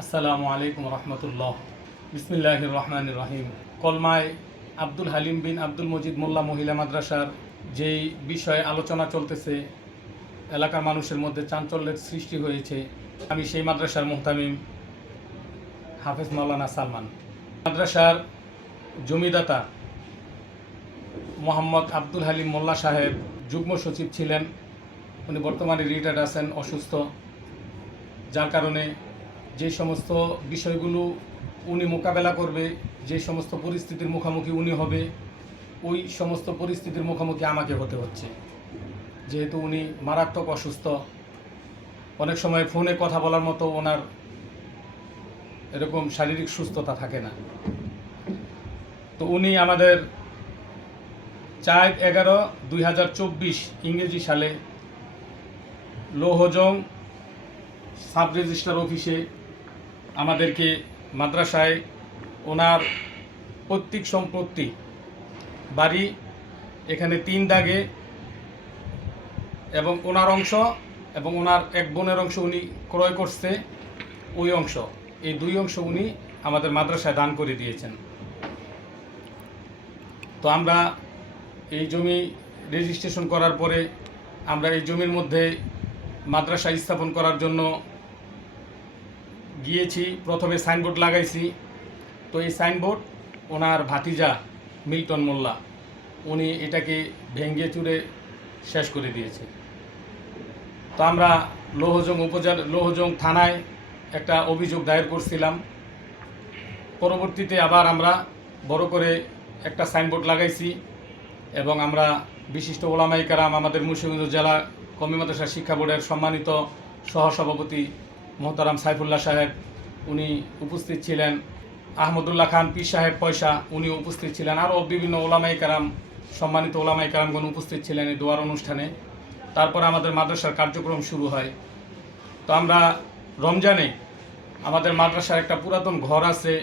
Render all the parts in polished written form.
আসসালামু আলাইকুম রহমতুল্লাহ। বিসমিল্লাহির রহমানির রহিম। কলমায় আব্দুল হালিম বিন আব্দুল মজিদ মোল্লা মহিলা মাদ্রাসার যেই বিষয়ে আলোচনা চলতেছে, এলাকার মানুষের মধ্যে চাঞ্চল্যের সৃষ্টি হয়েছে, আমি সেই মাদ্রাসার মুহতামিম হাফেজ মাওলানা সালমান। মাদ্রাসার জমিদাতা মোহাম্মদ আব্দুল হালিম মোল্লা সাহেব যুগ্ম সচিব ছিলেন। উনি বর্তমানে রিটায়ার্ড আছেন, অসুস্থ, যার কারণে যে সমস্ত বিষয়গুলো উনি মোকাবেলা করবে, যে সমস্ত পরিস্থিতির মুখোমুখি উনি হবে, ওই সমস্ত পরিস্থিতির মুখোমুখি আমাকে হতে হচ্ছে, যেহেতু উনি মারাত্মক অসুস্থ। অনেক সময় ফোনে কথা বলার মতো ওনার এরকম শারীরিক সুস্থতা থাকে না। তো উনি আমাদের 4/11/2024 ইংরেজি সালে লৌহজং সাব রেজিস্ট্রার অফিসে আমাদেরকে মাদ্রাসায় ওনার পৈতৃক সম্পত্তি বাড়ি, এখানে 3 দাগে, এবং ওনার অংশ এবং ওনার এক বোনের অংশ উনি ক্রয় করছে, ওই অংশ, এই 2 অংশ উনি আমাদের মাদ্রাসায় দান করে দিয়েছেন। তো আমরা এই জমি রেজিস্ট্রেশন করার পরে আমরা এই জমির মধ্যে মাদ্রাসা স্থাপন করার জন্য গিয়েছি। প্রথমে সাইনবোর্ড লাগাইছি। তো এই সাইনবোর্ড ওনার ভাতিজা মিল্টন মোল্লা উনি এটাকে ভেঙে চুরে শেষ করে দিয়েছে। তো আমরা লৌহজং থানায় একটা অভিযোগ দায়ের করছিলাম। পরবর্তীতে আবার আমরা বড় করে একটা সাইনবোর্ড লাগাইছি এবং আমরা বিশিষ্ট ওলামায়ে কেরাম, আমাদের মুন্সিগঞ্জ জেলা কওমি মাদ্রাসা শিক্ষা বোর্ডের সম্মানিত সহসভাপতি মোহতারাম সাইফুল্লাহ সাহেব উনি উপস্থিত ছিলেন, আহমদুল্লাহ খান পীর সাহেব পয়সা উনি উপস্থিত ছিলেন, আরও বিভিন্ন ওলামায়ে কেরাম, সম্মানিত ওলামায়ে কেরামগণ উপস্থিত ছিলেন এই দোয়ার অনুষ্ঠানে। তারপর আমাদের মাদ্রাসার কার্যক্রম শুরু হয়। তো আমরা রমজানে আমাদের মাদ্রাসার একটা পুরাতন ঘর আছে,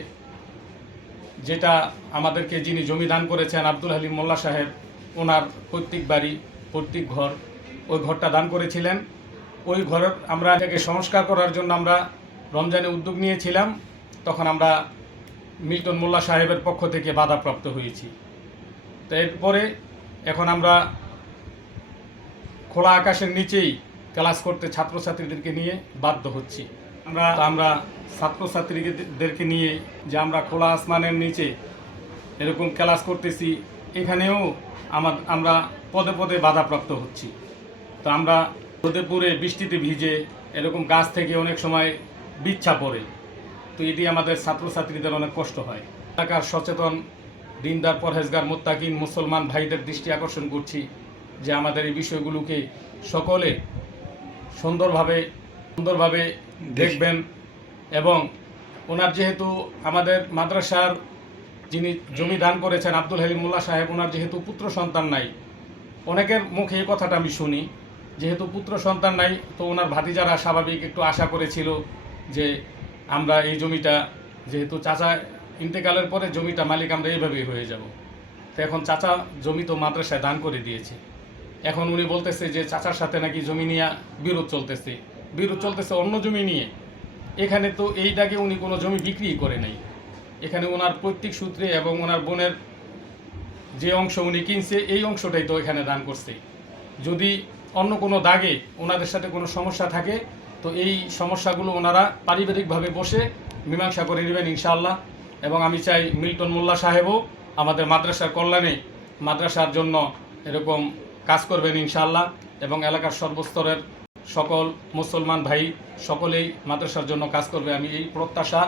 যেটা আমাদেরকে যিনি জমি দান করেছেন আব্দুল হালিম মোল্লা সাহেব, ওনার পৈতৃক বাড়ি, পৈতৃক ঘর, ওই ঘরটা দান করেছিলেন। ওই ঘরের আমরা এটাকে সংস্কার করার জন্য আমরা রমজানে উদ্যোগ নিয়েছিলাম। তখন আমরা মিল্টন মোল্লা সাহেবের পক্ষ থেকে বাধাপ্রাপ্ত হয়েছি। তো এরপরে এখন আমরা খোলা আকাশের নিচেই ক্লাস করতে ছাত্রছাত্রীদেরকে নিয়ে বাধ্য হচ্ছি। আমরা ছাত্রছাত্রীদেরকে নিয়ে যে আমরা খোলা আসমানের নিচে এরকম ক্লাস করতেছি, এখানেও আমরা পদে পদে বাধাপ্রাপ্ত হচ্ছি। তো আমরা রোদে পুড়ে বৃষ্টিতে ভিজে এরকম গাছ থেকে অনেক সময় বিচ্ছা পড়ে, তো এটি আমাদের ছাত্রছাত্রীদের অনেক কষ্ট হয়। এলাকার সচেতন দিনদার পরহেজগার মুত্তাকিন মুসলমান ভাইদের দৃষ্টি আকর্ষণ করছি যে আমাদের এই বিষয়গুলোকে সকলে সুন্দরভাবে দেখবেন। এবং ওনার যেহেতু আমাদের মাদ্রাসার যিনি জমি দান করেছেন আব্দুল হালিম মোল্লা সাহেব, ওনার যেহেতু পুত্র সন্তান নাই, অনেকের মুখে এই কথাটা আমি শুনি, যেহেতু পুত্র সন্তান নাই, তো ওনার ভাতিজারা স্বাভাবিক একটু আশা করেছিল যে আমরা এই জমিটা, যেহেতু চাচা ইন্তেকালের পরে জমিটা মালিক আমরা এইভাবেই হয়ে যাব। তো এখন চাচা জমি তো মাদ্রাসায় দান করে দিয়েছে, এখন উনি বলতেছে যে চাচার সাথে নাকি জমি নিয়ে বিরোধ চলতেছে অন্য জমি নিয়ে। এখানে তো এই দাগে উনি কোনো জমি বিক্রি করে নাই, এখানে ওনার পৈতৃক সূত্রে এবং ওনার বোনের যে অংশ উনি কিনছে এই অংশটাই তো এখানে দান করছে। যদি অন্য কোনো দাগে ওনাদের সাথে কোনো সমস্যা থাকে, তো এই সমস্যাগুলো ওনারা পারিবারিকভাবে বসে মীমাংসা করে নেবেন ইনশাআল্লাহ। এবং আমি চাই মিল্টন মোল্লা সাহেবও আমাদের মাদ্রাসার কল্যাণে, মাদ্রাসার জন্য এরকম কাজ করবেন ইনশাআল্লাহ, এবং এলাকার সর্বস্তরের সকল মুসলমান ভাই সকলেই মাদ্রাসার জন্য কাজ করবে, আমি এই প্রত্যাশা